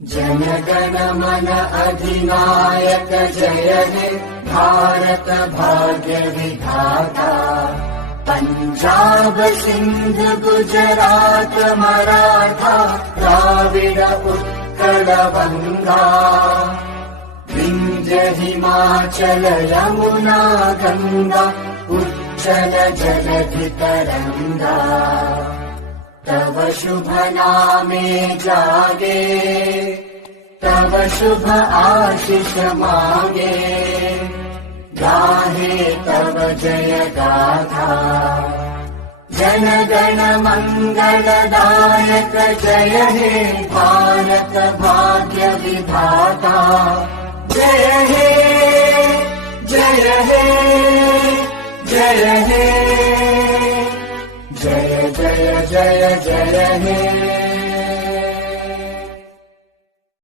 जनगण मन अधिनायक जय हे भारत भाग्य विधाता। पंजाब सिंध गुजरात मराठा द्राविड उत्कल बंगा। विंध्य हिमाचल यमुना गंगा उच्चल जलधि तरंगा। तव शुभ नामे जागे तव शुभ आशीष मांगे। गाहे तव जय गाथा जन गण मंगलदायक जय हे भारत भाग्य विधाता। जय हे जय हे जय हे जय जय जय जय हे।